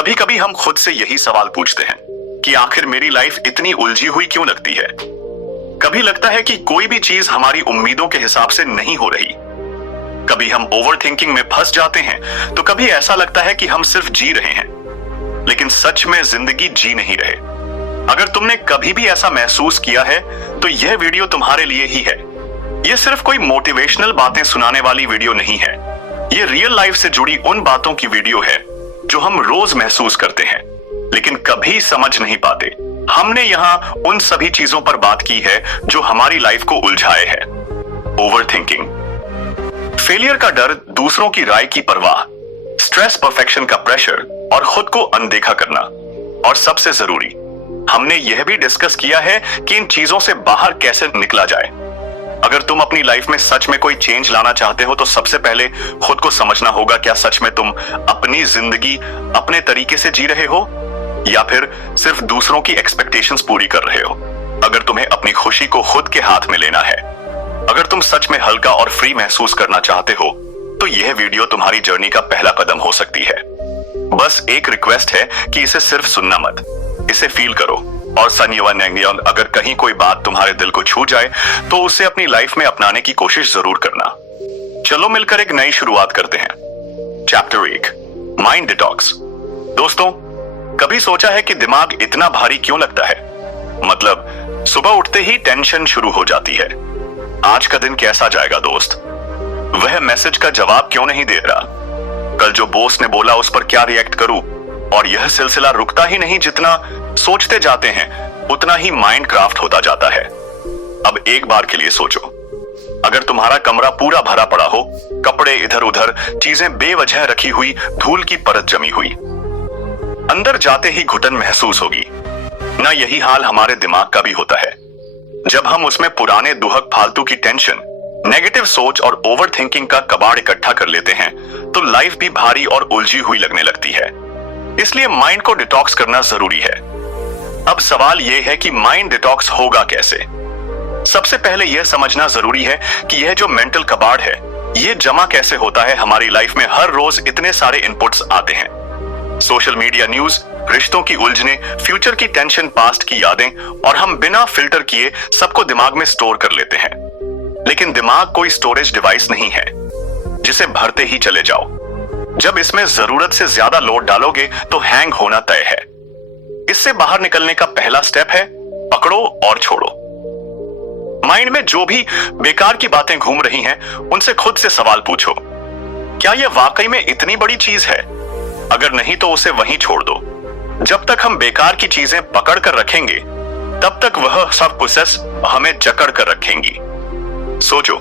कभी कभी हम खुद से यही सवाल पूछते हैं कि आखिर मेरी लाइफ इतनी उलझी हुई क्यों लगती है। कभी लगता है कि कोई भी चीज हमारी उम्मीदों के हिसाब से नहीं हो रही। कभी हम ओवरथिंकिंग में फंस जाते हैं तो कभी ऐसा लगता है कि हम सिर्फ जी रहे हैं, लेकिन सच में जिंदगी जी नहीं रहे। अगर तुमने कभी भी ऐसा महसूस किया है तो यह वीडियो तुम्हारे लिए ही है। यह सिर्फ कोई मोटिवेशनल बातें सुनाने वाली वीडियो नहीं है। यह रियल लाइफ से जुड़ी उन बातों की वीडियो है जो हम रोज महसूस करते हैं लेकिन कभी समझ नहीं पाते। हमने यहाँ उन सभी चीजों पर बात की है जो हमारी लाइफ को उलझाए है। ओवरथिंकिंग, फेलियर का डर, दूसरों की राय की परवाह, स्ट्रेस, परफेक्शन का प्रेशर और खुद को अनदेखा करना। और सबसे जरूरी, हमने यह भी डिस्कस किया है कि इन चीजों से बाहर कैसे निकला जाए। अगर तुम अपनी लाइफ में सच में कोई चेंज लाना चाहते हो तो सबसे पहले खुद को समझना होगा, क्या सच में तुम अपनी जिंदगी अपने तरीके से जी रहे हो या फिर सिर्फ दूसरों की एक्सपेक्टेशंस पूरी कर रहे हो। अगर तुम्हें अपनी खुशी को खुद के हाथ में लेना है, अगर तुम सच में हल्का और फ्री महसूस करना चाहते हो तो यह वीडियो तुम्हारी जर्नी का पहला कदम हो सकती है। बस एक रिक्वेस्ट है कि इसे सिर्फ सुनना मत, इसे फील करो। और अगर कहीं कोई बात तुम्हारे दिल को छू जाए तो उसे अपनी लाइफ में अपनाने की कोशिश जरूर करना। चलो मिलकर एक नई शुरुआत करते हैं। Chapter 1, mind detox. दोस्तों, कभी सोचा है कि दिमाग इतना भारी क्यों लगता है? मतलब सुबह उठते ही टेंशन शुरू हो जाती है। आज का दिन कैसा जाएगा दोस्त? वह मैसेज का जवाब क्यों नहीं दे रहा? कल जो बॉस ने बोला उस पर क्या रिएक्ट करूं? और यह सिलसिला रुकता ही नहीं। जितना सोचते जाते हैं उतना ही माइंड क्राफ्ट होता जाता है। अब एक बार के लिए सोचो, अगर तुम्हारा कमरा पूरा भरा पड़ा हो, कपड़े इधर उधर, चीजें बेवजह रखी हुई, धूल की परत जमी हुई, अंदर जाते ही घुटन महसूस होगी ना। यही हाल हमारे दिमाग का भी होता है। जब हम उसमें पुराने दुहक, फालतू की टेंशन, नेगेटिव सोच और ओवरथिंकिंग का कबाड़ इकट्ठा कर लेते हैं तो लाइफ भी भारी और उलझी हुई लगने लगती है। इसलिए माइंड को डिटॉक्स करना जरूरी है। अब सवाल यह है कि माइंड डिटॉक्स होगा कैसे? सबसे पहले यह समझना जरूरी है कि यह जो मेंटल कबाड़ है यह जमा कैसे होता है। हमारी लाइफ में हर रोज इतने सारे इनपुट्स आते हैं। सोशल मीडिया, न्यूज, रिश्तों की उलझने, फ्यूचर की टेंशन, पास्ट की यादें, और हम बिना फिल्टर किए सबको दिमाग में स्टोर कर लेते हैं। लेकिन दिमाग कोई स्टोरेज डिवाइस नहीं है जिसे भरते ही चले जाओ। जब इसमें जरूरत से ज्यादा लोड डालोगे तो हैंग होना तय है। इससे बाहर निकलने का पहला स्टेप है पकड़ो और छोड़ो। माइंड में जो भी बेकार की बातें घूम रही हैं उनसे खुद से सवाल पूछो, क्या यह वाकई में इतनी बड़ी चीज है? अगर नहीं तो उसे वहीं छोड़ दो। जब तक हम बेकार की चीजें पकड़ कर रखेंगे तब तक वह सब प्रोसेस हमें जकड़ कर रखेंगी। सोचो,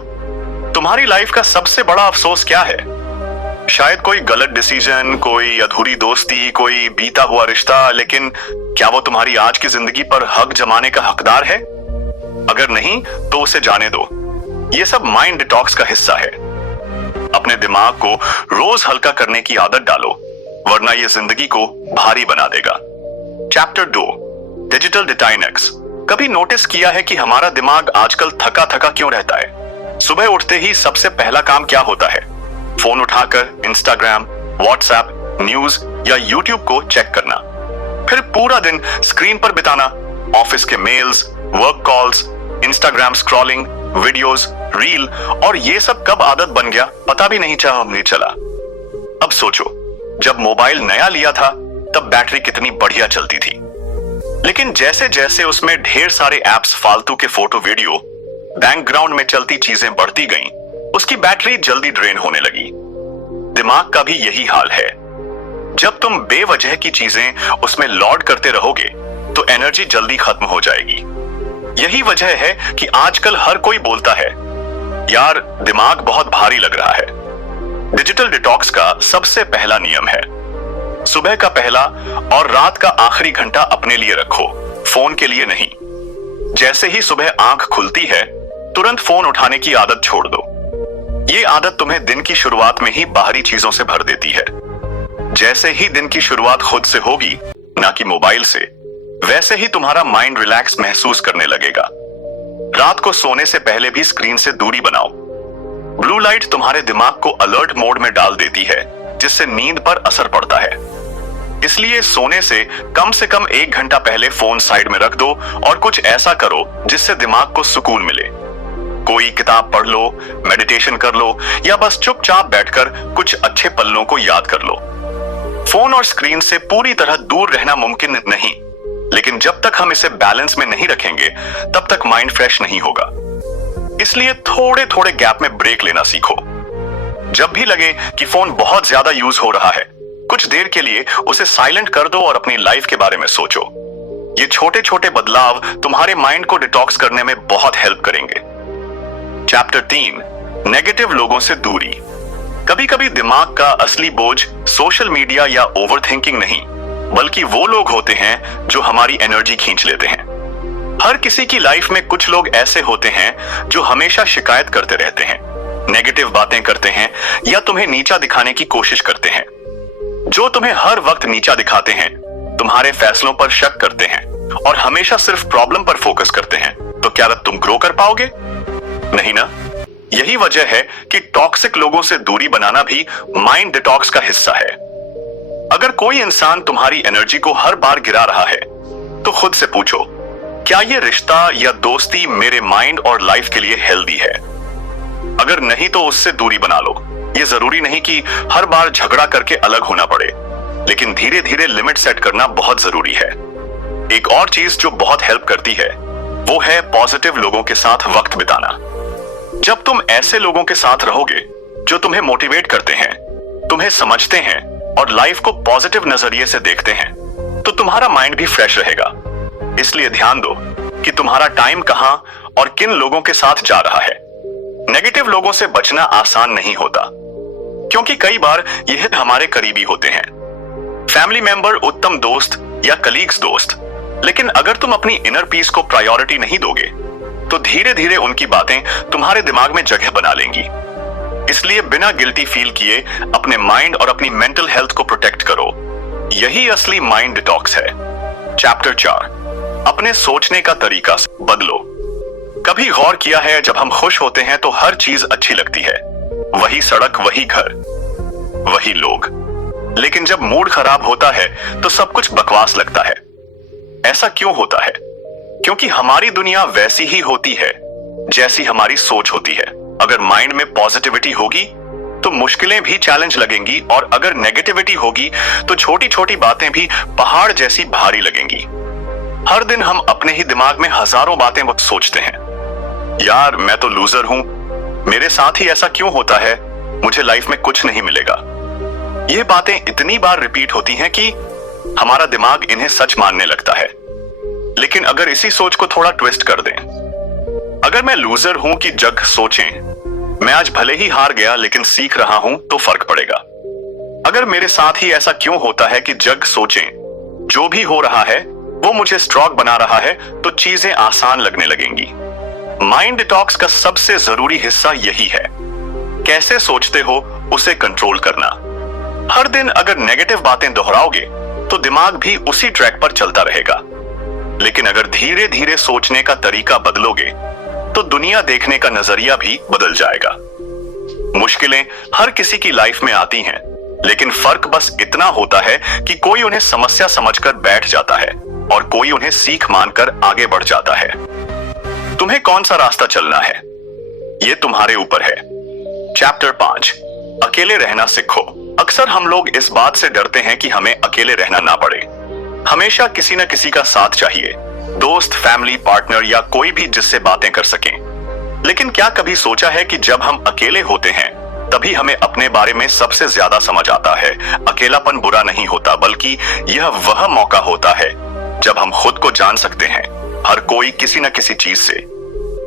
तुम्हारी लाइफ का सबसे बड़ा अफसोस क्या है? शायद कोई गलत डिसीजन, कोई अधूरी दोस्ती, कोई बीता हुआ रिश्ता। लेकिन क्या वो तुम्हारी आज की जिंदगी पर हक जमाने का हकदार है? अगर नहीं तो उसे जाने दो। ये सब माइंड डिटॉक्स का हिस्सा है। अपने दिमाग को रोज हल्का करने की आदत डालो, वरना ये जिंदगी को भारी बना देगा। Chapter 2, digital detox. कभी नोटिस किया है कि हमारा दिमाग आजकल थका थका क्यों रहता है? सुबह उठते ही सबसे पहला काम क्या होता है? फोन उठाकर इंस्टाग्राम, व्हाट्सएप, न्यूज या यूट्यूब को चेक करना, फिर पूरा दिन स्क्रीन पर बिताना। ऑफिस के mails, work calls, Instagram scrolling, videos, reel, और ये सब कब आदत बन गया पता भी नहीं चला। अब सोचो, जब मोबाइल नया लिया था तब बैटरी कितनी बढ़िया चलती थी, लेकिन जैसे जैसे उसमें ढेर सारे एप्स, फालतू के फोटो, वीडियो, बैकग्राउंड में चलती चीजें बढ़ती गईं, उसकी बैटरी जल्दी ड्रेन होने लगी। दिमाग का भी यही हाल है। जब तुम बेवजह की चीजें उसमें लोड करते रहोगे तो एनर्जी जल्दी खत्म हो जाएगी। यही वजह है कि आजकल हर कोई बोलता है, यार दिमाग बहुत भारी लग रहा है। डिजिटल डिटॉक्स का सबसे पहला नियम है, सुबह का पहला और रात का आखिरी घंटा अपने लिए रखो, फोन के लिए नहीं। जैसे ही सुबह आंख खुलती है तुरंत फोन उठाने की आदत छोड़ दो। ये आदत तुम्हें दिन की शुरुआत में ही बाहरी चीजों से भर देती है। जैसे ही दिन की शुरुआत खुद से होगी, ना कि मोबाइल से, वैसे ही तुम्हारा माइंड रिलैक्स महसूस करने लगेगा। रात को सोने से पहले भी स्क्रीन से दूरी बनाओ। ब्लू लाइट तुम्हारे दिमाग को अलर्ट मोड में डाल देती है, जिससे नींद पर असर पड़ता है। इसलिए सोने से कम 1 घंटा पहले फोन साइड में रख दो और कुछ ऐसा करो जिससे दिमाग को सुकून मिले। कोई किताब पढ़ लो, मेडिटेशन कर लो या बस चुपचाप बैठकर कुछ अच्छे पलों को याद कर लो। फोन और स्क्रीन से पूरी तरह दूर रहना मुमकिन नहीं, लेकिन जब तक हम इसे बैलेंस में नहीं रखेंगे तब तक माइंड फ्रेश नहीं होगा। इसलिए थोड़े थोड़े गैप में ब्रेक लेना सीखो। जब भी लगे कि फोन बहुत ज्यादा यूज हो रहा है, कुछ देर के लिए उसे साइलेंट कर दो और अपनी लाइफ के बारे में सोचो। ये छोटे छोटे बदलाव तुम्हारे माइंड को डिटॉक्स करने में बहुत हेल्प करेंगे। चैप्टर 3, नेगेटिव लोगों से दूरी। कभी कभी दिमाग का असली बोझ सोशल मीडिया या ओवरथिंकिंग नहीं, बल्कि वो लोग होते हैं जो हमारी एनर्जी खींच लेते हैं। हर किसी की लाइफ में कुछ लोग ऐसे होते हैं जो हमेशा शिकायत करते रहते हैं, नेगेटिव बातें करते हैं या तुम्हें नीचा दिखाने की कोशिश करते हैं। जो तुम्हें हर वक्त नीचा दिखाते हैं, तुम्हारे फैसलों पर शक करते हैं और हमेशा सिर्फ प्रॉब्लम पर फोकस करते हैं, तो क्या तुम ग्रो कर पाओगे? नहीं ना। यही वजह है कि टॉक्सिक लोगों से दूरी बनाना भी माइंड डिटॉक्स का हिस्सा है। अगर कोई इंसान तुम्हारी एनर्जी को हर बार गिरा रहा है, तो खुद से पूछो, क्या ये रिश्ता या दोस्ती मेरे माइंड और लाइफ के लिए हेल्दी है? अगर नहीं तो उससे दूरी बना लो। ये जरूरी नहीं कि हर बार झगड़ा करके अलग होना पड़े, लेकिन धीरे धीरे लिमिट सेट करना बहुत जरूरी है। एक और चीज जो बहुत हेल्प करती है वो है पॉजिटिव लोगों के साथ वक्त बिताना। जब तुम ऐसे लोगों के साथ रहोगे जो तुम्हें मोटिवेट करते हैं, तुम्हें समझते हैं और लाइफ को पॉजिटिव नजरिए से देखते हैं, तो तुम्हारा माइंड भी फ्रेश रहेगा। इसलिए ध्यान दो कि तुम्हारा टाइम कहां और किन लोगों के साथ जा रहा है। नेगेटिव लोगों से बचना आसान नहीं होता, क्योंकि कई बार यह हमारे करीबी होते हैं, फैमिली मेंबर, उत्तम दोस्त या कलीग्स दोस्त। लेकिन अगर तुम अपनी इनर पीस को प्रायोरिटी नहीं दोगे, तो धीरे धीरे उनकी बातें तुम्हारे दिमाग में जगह बना लेंगी। इसलिए बिना गिल्टी फील किए अपने माइंड और अपनी मेंटल हेल्थ को प्रोटेक्ट करो। यही असली माइंड डिटॉक्स है। चैप्टर 4, अपने सोचने का तरीका बदलो। कभी गौर किया है, जब हम खुश होते हैं तो हर चीज अच्छी लगती है, वही सड़क, वही घर, वही लोग। लेकिन जब मूड खराब होता है तो सब कुछ बकवास लगता है। ऐसा क्यों होता है? क्योंकि हमारी दुनिया वैसी ही होती है जैसी हमारी सोच होती है। अगर माइंड में पॉजिटिविटी होगी तो मुश्किलें भी चैलेंज लगेंगी, और अगर नेगेटिविटी होगी तो छोटी छोटी बातें भी पहाड़ जैसी भारी लगेंगी। हर दिन हम अपने ही दिमाग में हजारों बातें सोचते हैं। यार, मैं तो लूजर हूं, मेरे साथ ही ऐसा क्यों होता है, मुझे लाइफ में कुछ नहीं मिलेगा। ये बातें इतनी बार रिपीट होती हैं कि हमारा दिमाग इन्हें सच मानने लगता है। लेकिन अगर इसी सोच को थोड़ा ट्विस्ट कर दें, अगर मैं लूजर हूं कि जग सोचें, मैं आज भले ही हार गया लेकिन सीख रहा हूं, तो फर्क पड़ेगा। अगर मेरे साथ ही ऐसा क्यों होता है कि जग सोचें, जो भी हो रहा है वो मुझे स्ट्रॉन्ग बना रहा है, तो चीजें आसान लगने लगेंगी। माइंड डिटॉक्स का सबसे जरूरी हिस्सा यही है, कैसे सोचते हो उसे कंट्रोल करना। हर दिन अगर नेगेटिव बातें दोहराओगे तो दिमाग भी उसी ट्रैक पर चलता रहेगा। लेकिन अगर धीरे धीरे सोचने का तरीका बदलोगे तो दुनिया देखने का नजरिया भी बदल जाएगा। मुश्किलें हर किसी की लाइफ में आती हैं, लेकिन फर्क बस इतना होता है कि कोई उन्हें समस्या समझकर बैठ जाता है और कोई उन्हें सीख मानकर आगे बढ़ जाता है। तुम्हें कौन सा रास्ता चलना है, ये तुम्हारे ऊपर है। चैप्टर 5, अकेले रहना सीखो। अक्सर हम लोग इस बात से डरते हैं कि हमें अकेले रहना ना पड़े। हमेशा किसी न किसी का साथ चाहिए, दोस्त, फैमिली, पार्टनर या कोई भी जिससे बातें कर सकें। लेकिन क्या कभी सोचा है कि जब हम अकेले होते हैं तभी हमें अपने बारे में सबसे ज्यादा समझ आता है। अकेलापन बुरा नहीं होता, बल्कि यह वह मौका होता है जब हम खुद को जान सकते हैं। हर कोई किसी न किसी चीज से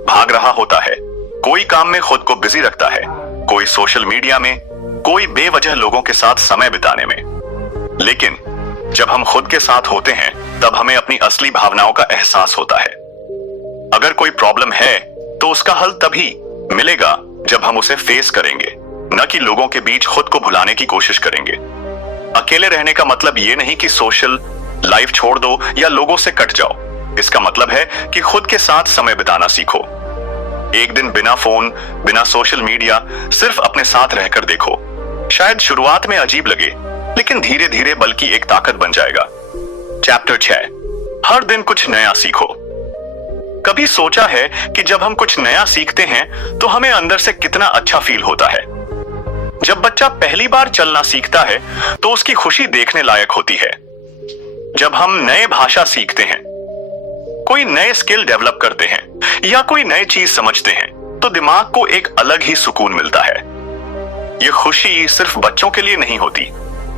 भाग रहा होता है। कोई काम में खुद को बिजी रखता है, कोई सोशल मीडिया में, कोई बेवजह लोगों के साथ समय बिताने में। लेकिन जब हम खुद के साथ होते हैं तब हमें अपनी असली भावनाओं का एहसास होता है। अगर कोई प्रॉब्लम है तो उसका हल तभी मिलेगा जब हम उसे फेस करेंगे, न कि लोगों के बीच खुद को भुलाने की कोशिश करेंगे। अकेले रहने का मतलब ये नहीं कि सोशल लाइफ छोड़ दो या लोगों से कट जाओ। इसका मतलब है कि खुद के साथ समय बिताना सीखो। एक दिन बिना फोन, बिना सोशल मीडिया, सिर्फ अपने साथ रहकर देखो। शायद शुरुआत में अजीब लगे, लेकिन धीरे धीरे बल्कि एक ताकत बन जाएगा। चैप्टर 6, हर दिन कुछ नया सीखो। कभी सोचा है कि जब हम कुछ नया सीखते हैं तो हमें अंदर से कितना अच्छा फील होता है। जब बच्चा पहली बार चलना सीखता है तो उसकी खुशी देखने लायक होती है। जब हम नए भाषा सीखते हैं, कोई नए स्किल डेवलप करते हैं या कोई नई चीज समझते हैं तो दिमाग को एक अलग ही सुकून मिलता है। यह खुशी सिर्फ बच्चों के लिए नहीं होती,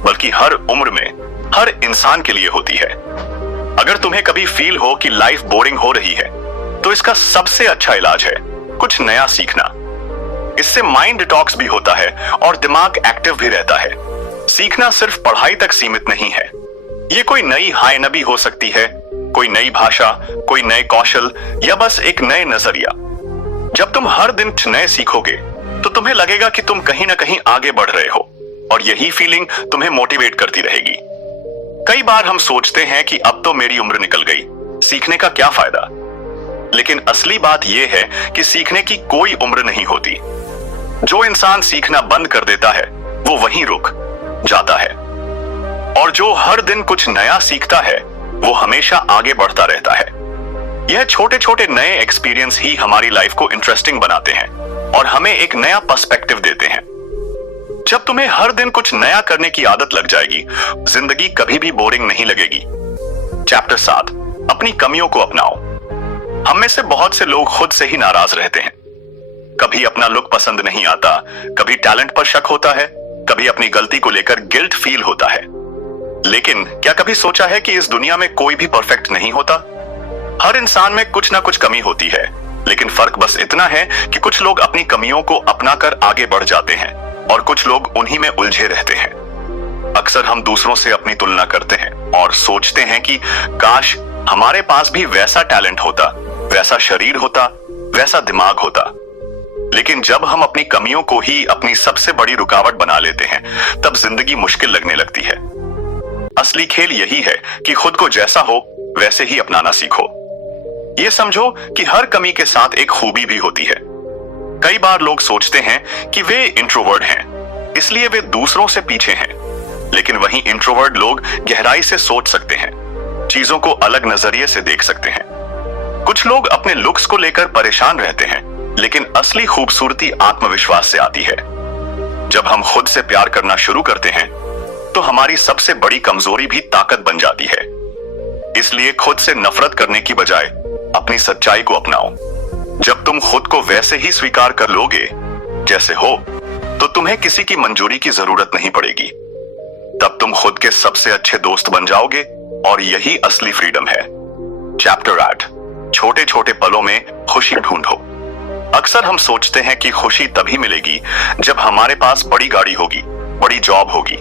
बल्कि हर उम्र में हर इंसान के लिए होती है। अगर तुम्हें कभी फील हो कि लाइफ बोरिंग हो रही है तो इसका सबसे अच्छा इलाज है कुछ नया सीखना। इससे माइंड डिटॉक्स भी होता है और दिमाग एक्टिव भी रहता है। सीखना सिर्फ पढ़ाई तक सीमित नहीं है। ये कोई नई हायनबी हो सकती है, कोई नई भाषा, कोई नए कौशल या बस एक नए नजरिया। जब तुम हर दिन नए सीखोगे तो तुम्हें लगेगा कि तुम कहीं ना कहीं आगे बढ़ रहे हो और यही फीलिंग तुम्हें मोटिवेट करती रहेगी। कई बार हम सोचते हैं कि अब तो मेरी उम्र निकल गई, सीखने का क्या फायदा। लेकिन असली बात यह है कि सीखने की कोई उम्र नहीं होती। जो इंसान सीखना बंद कर देता है वो वहीं रुक जाता है, और जो हर दिन कुछ नया सीखता है वो हमेशा आगे बढ़ता रहता है। यह छोटे छोटे नए एक्सपीरियंस ही हमारी लाइफ को इंटरेस्टिंग बनाते हैं और हमें एक नया पर्सपेक्टिव देते हैं। जब तुम्हें हर दिन कुछ नया करने की आदत लग जाएगी, जिंदगी कभी भी बोरिंग नहीं लगेगी। चैप्टर 7, अपनी कमियों को अपनाओ। हम में से बहुत से लोग खुद से ही नाराज रहते हैं। कभी अपना लुक पसंद नहीं आता, कभी टैलेंट पर शक होता है, कभी अपनी गलती को लेकर गिल्ट फील होता है। लेकिन क्या कभी सोचा है कि इस दुनिया में कोई भी परफेक्ट नहीं होता? हर इंसान में कुछ ना कुछ कमी होती है, लेकिन फर्क बस इतना है कि कुछ लोग अपनी कमियों को अपनाकर आगे बढ़ जाते हैं और कुछ लोग उन्हीं में उलझे रहते हैं। अक्सर हम दूसरों से अपनी तुलना करते हैं और सोचते हैं कि काश हमारे पास भी वैसा टैलेंट होता, वैसा शरीर होता, वैसा दिमाग होता। लेकिन जब हम अपनी कमियों को ही अपनी सबसे बड़ी रुकावट बना लेते हैं, तब जिंदगी मुश्किल लगने लगती है। असली खेल यही है कि खुद को जैसा हो वैसे ही अपनाना सीखो। ये समझो कि हर कमी के साथ एक खूबी भी होती है। कई बार लोग सोचते हैं कि वे इंट्रोवर्ट हैं, इसलिए वे दूसरों से पीछे हैं। लेकिन वहीं इंट्रोवर्ट लोग गहराई से सोच सकते हैं, चीजों को अलग नजरिए से देख सकते हैं। कुछ लोग अपने लुक्स को लेकर परेशान रहते हैं, लेकिन असली खूबसूरती आत्मविश्वास से आती है। जब हम खुद से प्यार करना शुरू करते हैं तो हमारी सबसे बड़ी कमजोरी भी ताकत बन जाती है। इसलिए खुद से नफरत करने की बजाय अपनी सच्चाई को अपनाओ। जब तुम खुद को वैसे ही स्वीकार कर लोगे जैसे हो, तो तुम्हें किसी की मंजूरी की जरूरत नहीं पड़ेगी। तब तुम खुद के सबसे अच्छे दोस्त बन जाओगे और यही असली फ्रीडम है। चैप्टर 8, छोटे छोटे पलों में खुशी ढूंढो। अक्सर हम सोचते हैं कि खुशी तभी मिलेगी जब हमारे पास बड़ी गाड़ी होगी, बड़ी जॉब होगी,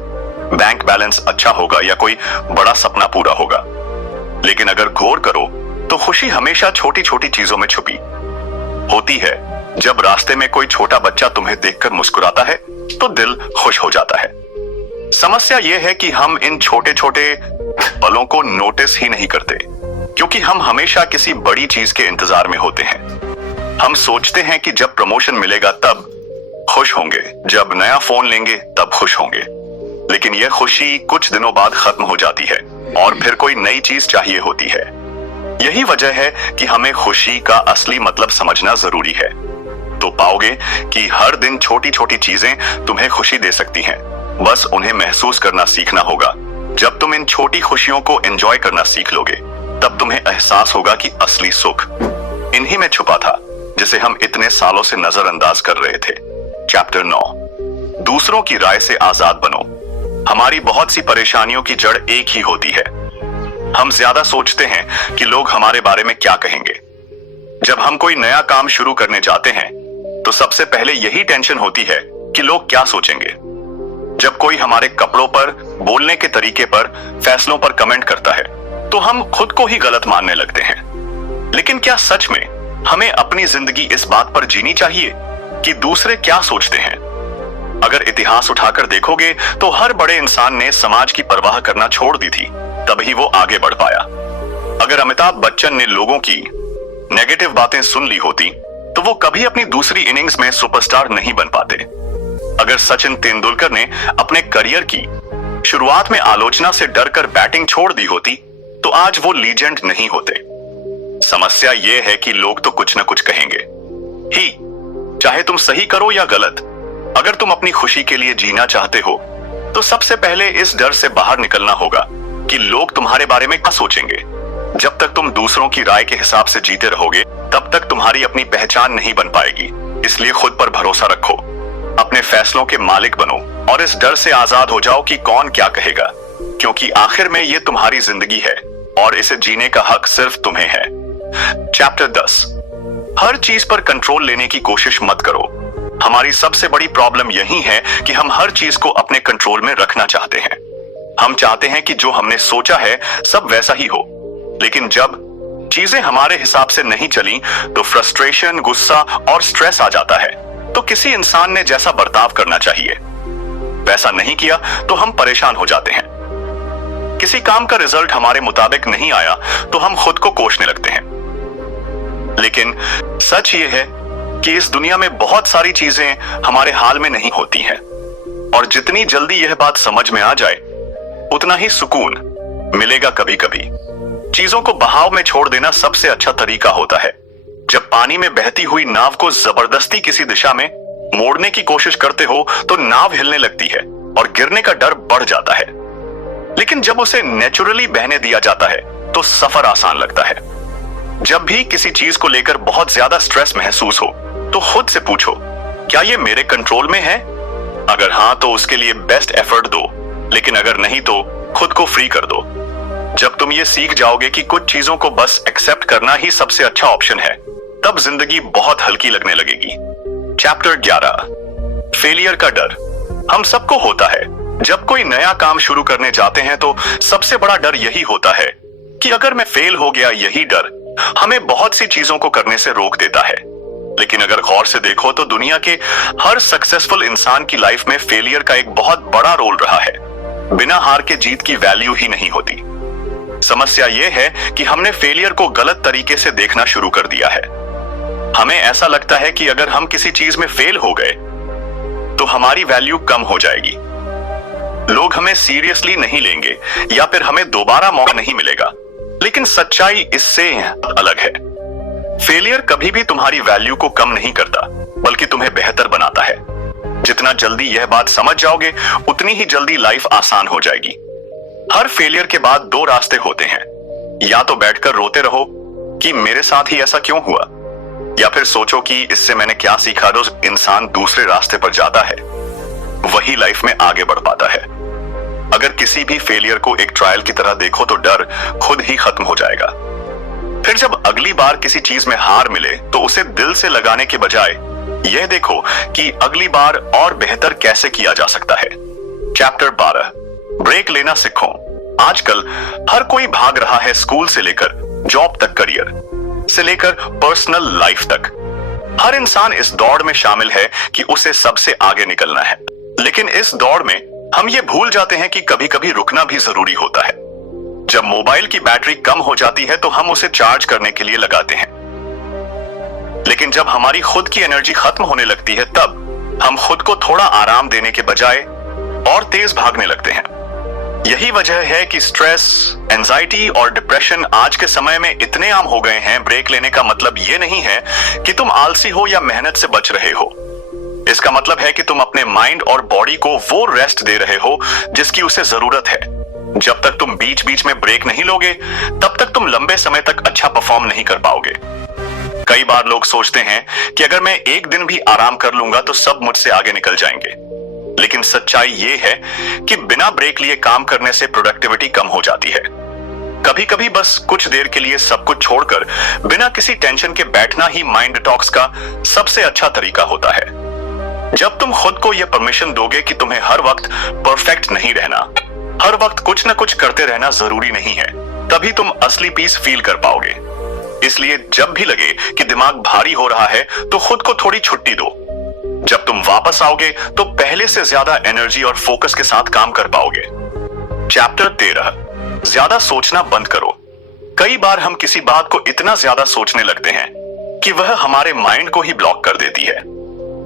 बैंक बैलेंस अच्छा होगा या कोई बड़ा सपना पूरा होगा। लेकिन अगर गौर करो तो खुशी हमेशा छोटी छोटी चीजों में छुपी होती है। जब रास्ते में कोई छोटा बच्चा तुम्हें देखकर मुस्कुराता है तो दिल खुश हो जाता है। समस्या यह है कि हम इन छोटे छोटे पलों को नोटिस ही नहीं करते, क्योंकि हम हमेशा किसी बड़ी चीज के इंतजार में होते हैं। हम सोचते हैं कि जब प्रमोशन मिलेगा तब खुश होंगे, जब नया फोन लेंगे तब खुश होंगे। लेकिन यह खुशी कुछ दिनों बाद खत्म हो जाती है और फिर कोई नई चीज चाहिए होती है। यही वजह है कि हमें खुशी का असली मतलब समझना जरूरी है। तो पाओगे कि हर दिन छोटी छोटी चीजें तुम्हें खुशी दे सकती हैं, बस उन्हें महसूस करना सीखना होगा। जब तुम इन छोटी खुशियों को एंजॉय करना सीख लोगे, तब तुम्हें एहसास होगा कि असली सुख इन्हीं में छुपा था, जिसे हम इतने सालों से नजरअंदाज कर रहे थे। चैप्टर 9, दूसरों की राय से आजाद बनो। हमारी बहुत सी परेशानियों की जड़ एक ही होती है। हम ज्यादा सोचते हैं कि लोग हमारे बारे में क्या कहेंगे। जब हम कोई नया काम शुरू करने जाते हैं तो सबसे पहले यही टेंशन होती है कि लोग क्या सोचेंगे। जब कोई हमारे कपड़ों पर, बोलने के तरीके पर, फैसलों पर कमेंट करता है तो हम खुद को ही गलत मानने लगते हैं। लेकिन क्या सच में हमें अपनी जिंदगी इस बात पर जीनी चाहिए कि दूसरे क्या सोचते हैं? अगर इतिहास उठाकर देखोगे तो हर बड़े इंसान ने समाज की परवाह करना छोड़ दी थी, तभी वो आगे बढ़ पाया। अगर अमिताभ बच्चन ने लोगों की नेगेटिव बातें सुन ली होती तो वो कभी अपनी दूसरी इनिंग्स में सुपरस्टार नहीं बन पाते। अगर सचिन तेंदुलकर ने अपने करियर की शुरुआत में आलोचना से डरकर बैटिंग छोड़ दी होती तो आज वो लीजेंड नहीं होते। समस्या ये है कि लोग तो कुछ ना कुछ कहेंगे ही, चाहे तुम सही करो या गलत। अगर तुम अपनी खुशी के लिए जीना चाहते हो तो सबसे पहले इस डर से बाहर निकलना होगा कि लोग तुम्हारे बारे में क्या सोचेंगे। जब तक तुम दूसरों की राय के हिसाब से जीते रहोगे तब तक तुम्हारी अपनी पहचान नहीं बन पाएगी। इसलिए खुद पर भरोसा रखो, अपने फैसलों के मालिक बनो और इस डर से आजाद हो जाओ कि कौन क्या कहेगा, क्योंकि आखिर में ये तुम्हारी जिंदगी है और इसे जीने का हक सिर्फ तुम्हें है। चैप्टर 10। हर चीज पर कंट्रोल लेने की कोशिश मत करो। हमारी सबसे बड़ी प्रॉब्लम यही है कि हम हर चीज को अपने कंट्रोल में रखना चाहते हैं। हम चाहते हैं कि जो हमने सोचा है सब वैसा ही हो, लेकिन जब चीजें हमारे हिसाब से नहीं चली तो फ्रस्ट्रेशन, गुस्सा और स्ट्रेस आ जाता है। तो किसी इंसान ने जैसा बर्ताव करना चाहिए वैसा नहीं किया तो हम परेशान हो जाते हैं। किसी काम का रिजल्ट हमारे मुताबिक नहीं आया तो हम खुद को कोसने लगते हैं। लेकिन सच ये है कि इस दुनिया में बहुत सारी चीजें हमारे हाल में नहीं होती हैं, और जितनी जल्दी यह बात समझ में आ जाए उतना ही सुकून मिलेगा। कभी कभी चीजों को बहाव में छोड़ देना सबसे अच्छा तरीका होता है। जब पानी में बहती हुई नाव को जबरदस्ती किसी दिशा में मोड़ने की कोशिश करते हो तो नाव हिलने लगती है और गिरने का डर बढ़ जाता है। लेकिन जब उसे नेचुरली बहने दिया जाता है तो सफर आसान लगता है। जब भी किसी चीज को लेकर बहुत ज्यादा स्ट्रेस महसूस हो तो खुद से पूछो, क्या ये मेरे कंट्रोल में है? अगर हाँ तो उसके लिए बेस्ट एफर्ट दो, लेकिन अगर नहीं तो खुद को फ्री कर दो। जब तुम ये सीख जाओगे कि कुछ चीजों को बस एक्सेप्ट करना ही सबसे अच्छा ऑप्शन है, तब जिंदगी बहुत हल्की लगने लगेगी। चैप्टर 11। फेलियर का डर हम सबको होता है। जब कोई नया काम शुरू करने जाते हैं तो सबसे बड़ा डर यही होता है कि अगर मैं फेल हो गया। यही डर हमें बहुत सी चीजों को करने से रोक देता है। लेकिन अगर गौर से देखो तो दुनिया के हर सक्सेसफुल इंसान की लाइफ में फेलियर का एक बहुत बड़ा रोल रहा है। बिना हार के जीत की वैल्यू ही नहीं होती। समस्या यह है कि हमने फेलियर को गलत तरीके से देखना शुरू कर दिया है। हमें ऐसा लगता है कि अगर हम किसी चीज में फेल हो गए तो हमारी वैल्यू कम हो जाएगी, लोग हमें सीरियसली नहीं लेंगे या फिर हमें दोबारा मौका नहीं मिलेगा। लेकिन सच्चाई इससे अलग है। फेलियर कभी भी तुम्हारी वैल्यू को कम नहीं करता, बल्कि तुम्हें बेहतर बनाता है। जितना जल्दी यह बात समझ जाओगे उतनी ही जल्दी लाइफ आसान हो जाएगी। हर फेलियर के बाद दो रास्ते होते हैं, या तो बैठकर रोते रहो कि मेरे साथ ही ऐसा क्यों हुआ, या फिर सोचो कि इससे मैंने क्या सीखा। जो इंसान दूसरे रास्ते पर जाता है वही लाइफ में आगे बढ़ पाता है। अगर किसी भी फेलियर को एक ट्रायल की तरह देखो तो डर खुद ही खत्म हो जाएगा। फिर जब अगली बार किसी चीज में हार मिले तो उसे दिल से लगाने के बजाय यह देखो कि अगली बार और बेहतर कैसे किया जा सकता है। चैप्टर 12। ब्रेक लेना सीखो। आजकल हर कोई भाग रहा है, स्कूल से लेकर जॉब तक, करियर से लेकर पर्सनल लाइफ तक। हर इंसान इस दौड़ में शामिल है कि उसे सबसे आगे निकलना है। लेकिन इस दौड़ में हम ये भूल जाते हैं कि कभी कभी रुकना भी जरूरी होता है। जब मोबाइल की बैटरी कम हो जाती है तो हम उसे चार्ज करने के लिए लगाते हैं, लेकिन जब हमारी खुद की एनर्जी खत्म होने लगती है तब हम खुद को थोड़ा आराम देने के बजाय और तेज भागने लगते हैं। यही वजह है कि स्ट्रेस, एंजाइटी और डिप्रेशन आज के समय में इतने आम हो गए हैं। ब्रेक लेने का मतलब ये नहीं है कि तुम आलसी हो या मेहनत से बच रहे हो। इसका मतलब है कि तुम अपने माइंड और बॉडी को वो रेस्ट दे रहे हो जिसकी उसे जरूरत है। जब तक तुम बीच बीच में ब्रेक नहीं लोगे तब तक तुम लंबे समय तक अच्छा परफॉर्म नहीं कर पाओगे। कई बार लोग सोचते हैं कि अगर मैं एक दिन भी आराम कर लूंगा तो सब मुझसे आगे निकल जाएंगे। लेकिन सच्चाई ये है कि बिना ब्रेक लिए काम करने से प्रोडक्टिविटी कम हो जाती है। कभी कभी बस कुछ देर के लिए सब कुछ छोड़कर बिना किसी टेंशन के बैठना ही माइंड डिटॉक्स का सबसे अच्छा तरीका होता है। जब तुम खुद को यह परमिशन दोगे कि तुम्हें हर वक्त परफेक्ट नहीं रहना, हर वक्त कुछ न कुछ करते रहना जरूरी नहीं है, तभी तुम असली पीस फील कर पाओगे। इसलिए जब भी लगे कि दिमाग भारी हो रहा है तो खुद को थोड़ी छुट्टी दो। जब तुम वापस आओगे तो पहले से ज्यादा एनर्जी और फोकस के साथ काम कर पाओगे। चैप्टर 13। ज्यादा सोचना बंद करो। कई बार हम किसी बात को इतना ज्यादा सोचने लगते हैं कि वह हमारे माइंड को ही ब्लॉक कर देती है।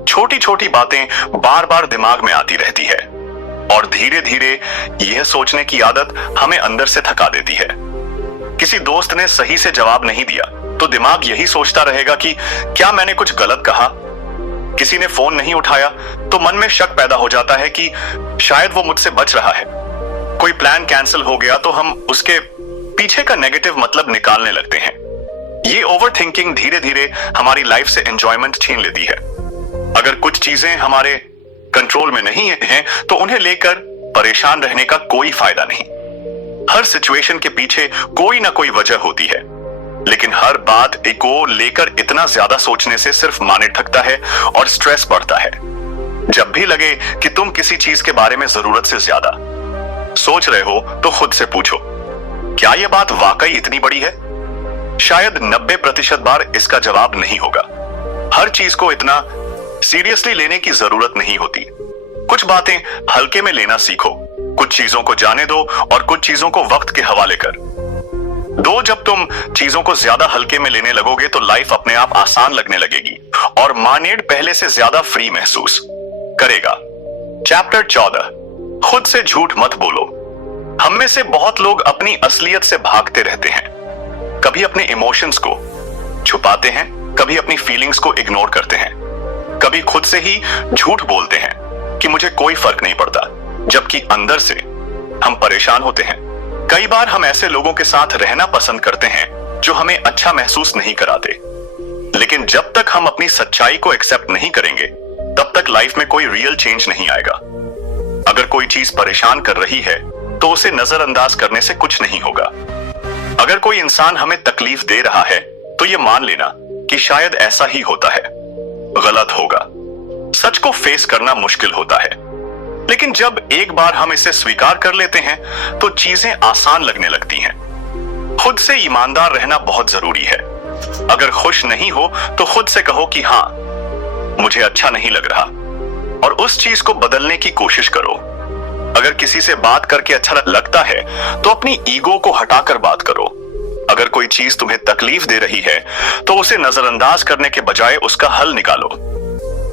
छोटी छोटी बातें बार बार दिमाग में आती रहती है। और धीरे धीरे यह सोचने की आदत हमें अंदर से थका देती है। किसी दोस्त ने सही से जवाब नहीं दिया तो दिमाग यही सोचता रहेगा कि क्या मैंने कुछ गलत कहा। किसी ने फोन नहीं उठाया तो मन में शक पैदा हो जाता है कि शायद वो मुझसे बच रहा है। कोई प्लान कैंसिल हो गया तो हम उसके पीछे का नेगेटिव मतलब निकालने लगते हैं। ये ओवरथिंकिंग धीरे धीरे हमारी लाइफ से एंजॉयमेंट छीन लेती है। अगर कुछ चीजें हमारे कंट्रोल में नहीं हैं तो उन्हें लेकर परेशान रहने का कोई फायदा नहीं। हर सिचुएशन के पीछे कोई ना कोई वजह होती है, लेकिन हर बात को लेकर इतना ज्यादा सोचने से सिर्फ माने ठगता है और स्ट्रेस बढ़ता है। जब भी लगे कि तुम किसी चीज के बारे में जरूरत से ज्यादा सोच रहे हो तो खुद से पूछो, क्या यह बात वाकई इतनी बड़ी है? शायद 90% बार इसका जवाब नहीं होगा। हर चीज को इतना सीरियसली लेने की जरूरत नहीं होती। कुछ बातें हल्के में लेना सीखो, कुछ चीजों को जाने दो और कुछ चीजों को वक्त के हवाले कर दो। जब तुम चीजों को ज्यादा हल्के में लेने लगोगे तो लाइफ अपने आप आसान लगने लगेगी और मानेड पहले से ज्यादा फ्री महसूस करेगा। चैप्टर 14, खुद से झूठ मत बोलो। हम में से बहुत लोग अपनी असलियत से भागते रहते हैं। कभी अपने इमोशंस को छुपाते हैं, कभी अपनी फीलिंग्स को इग्नोर करते हैं, कभी खुद से ही झूठ बोलते हैं कि मुझे कोई फर्क नहीं पड़ता, जबकि अंदर से हम परेशान होते हैं। कई बार हम ऐसे लोगों के साथ रहना पसंद करते हैं जो हमें अच्छा महसूस नहीं कराते, लेकिन जब तक हम अपनी सच्चाई को एक्सेप्ट नहीं करेंगे तब तक लाइफ में कोई रियल चेंज नहीं आएगा। अगर कोई चीज परेशान कर रही है तो उसे नजरअंदाज करने से कुछ नहीं होगा। अगर कोई इंसान हमें तकलीफ दे रहा है तो ये मान लेना कि शायद ऐसा ही होता है। गलत होगा। सच को फेस करना मुश्किल होता है, लेकिन जब एक बार हम इसे स्वीकार कर लेते हैं तो चीजें आसान लगने लगती हैं। खुद से ईमानदार रहना बहुत जरूरी है। अगर खुश नहीं हो तो खुद से कहो कि हाँ, मुझे अच्छा नहीं लग रहा, और उस चीज को बदलने की कोशिश करो। अगर किसी से बात करके अच्छा लगता है तो अपनी ईगो को हटाकर बात करो। अगर कोई चीज तुम्हें तकलीफ दे रही है तो उसे नजरअंदाज करने के बजाय उसका हल निकालो।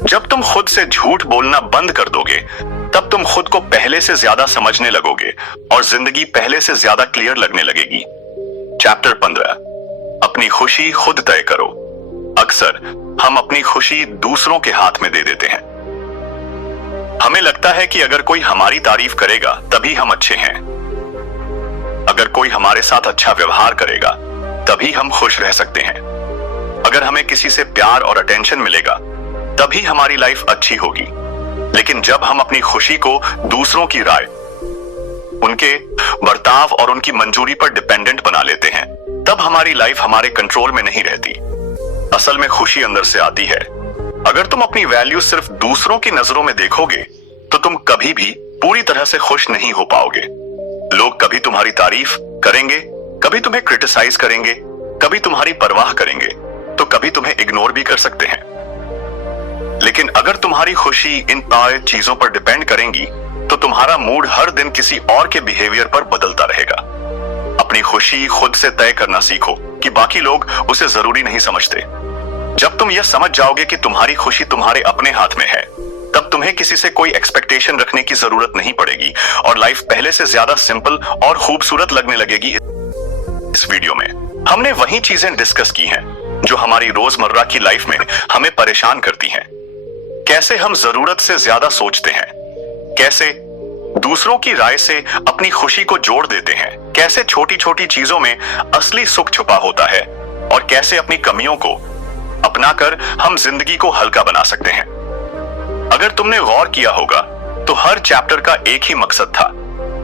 जब तुम खुद से झूठ बोलना बंद कर दोगे तब तुम खुद को पहले से ज्यादा समझने लगोगे और जिंदगी पहले से ज्यादा क्लियर लगने लगेगी। चैप्टर 15, अपनी खुशी खुद तय करो। अक्सर हम अपनी खुशी दूसरों के हाथ में दे देते हैं। हमें लगता है कि अगर कोई हमारी तारीफ करेगा तभी हम अच्छे हैं, अगर कोई हमारे साथ अच्छा व्यवहार करेगा तभी हम खुश रह सकते हैं, अगर हमें किसी से प्यार और अटेंशन मिलेगा तभी हमारी लाइफ अच्छी होगी। लेकिन जब हम अपनी खुशी को दूसरों की राय, उनके बर्ताव और उनकी मंजूरी पर डिपेंडेंट बना लेते हैं तब हमारी लाइफ हमारे कंट्रोल में नहीं रहती। असल में खुशी अंदर से आती है। अगर तुम अपनी वैल्यू सिर्फ दूसरों की नजरों में देखोगे तो तुम कभी भी पूरी तरह से खुश नहीं हो पाओगे। लोग कभी तुम्हारी तारीफ करेंगे, कभी तुम्हें क्रिटिसाइज करेंगे, कभी तुम्हारी परवाह करेंगे तो कभी तुम्हें इग्नोर भी कर सकते हैं। लेकिन अगर तुम्हारी खुशी इन चीजों पर डिपेंड करेंगी तो तुम्हारा मूड हर दिन किसी और के बिहेवियर पर बदलता रहेगा। अपनी खुशी खुद से तय करना सीखो कि बाकी लोग उसे जरूरी नहीं समझते। जब तुम यह समझ जाओगे कि तुम्हारी खुशी तुम्हारे अपने हाथ में है तब तुम्हें किसी से कोई एक्सपेक्टेशन रखने की जरूरत नहीं पड़ेगी और लाइफ पहले से ज्यादा सिंपल और खूबसूरत लगने लगेगी। इस वीडियो में हमने वही चीजें डिस्कस की हैं जो हमारी रोजमर्रा की लाइफ में हमें परेशान करती हैं। कैसे हम जरूरत से ज्यादा सोचते हैं, कैसे दूसरों की राय से अपनी खुशी को जोड़ देते हैं, कैसे छोटी छोटी चीजों में असली सुख छुपा होता है और कैसे अपनी कमियों को अपनाकर हम जिंदगी को हल्का बना सकते हैं। अगर तुमने गौर किया होगा तो हर चैप्टर का एक ही मकसद था,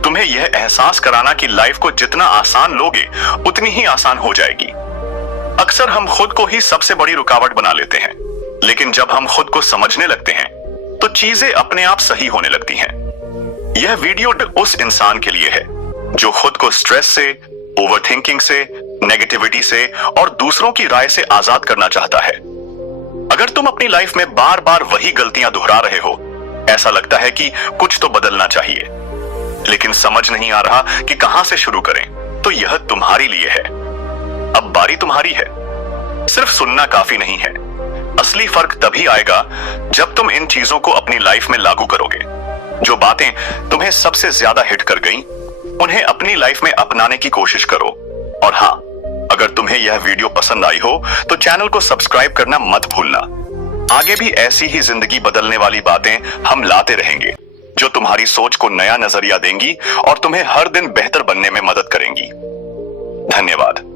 तुम्हें यह एहसास कराना कि लाइफ को जितना आसान लोगे उतनी ही आसान हो जाएगी। अक्सर हम खुद को ही सबसे बड़ी रुकावट बना लेते हैं, लेकिन जब हम खुद को समझने लगते हैं तो चीजें अपने आप सही होने लगती हैं। यह वीडियो उस इंसान के लिए है जो खुद को स्ट्रेस से, ओवरथिंकिंग से, नेगेटिविटी से और दूसरों की राय से आजाद करना चाहता है। अगर तुम अपनी लाइफ में बार बार वही गलतियां दोहरा रहे हो, ऐसा लगता है कि कुछ तो बदलना चाहिए, लेकिन समझ नहीं आ रहा कि कहां से शुरू करें, तो यह तुम्हारे लिए है। अब बारी तुम्हारी है। सिर्फ सुनना काफी नहीं है। असली फर्क तभी आएगा जब तुम इन चीजों को अपनी लाइफ में लागू करोगे। जो बातें तुम्हें सबसे ज्यादा हिट कर गईं, उन्हें अपनी लाइफ में अपनाने की कोशिश करो। और हाँ, अगर तुम्हें यह वीडियो पसंद आई हो तो चैनल को सब्सक्राइब करना मत भूलना। आगे भी ऐसी ही जिंदगी बदलने वाली बातें हम लाते रहेंगे, जो तुम्हारी सोच को नया नजरिया देंगी और तुम्हें हर दिन बेहतर बनने में मदद करेंगी। धन्यवाद।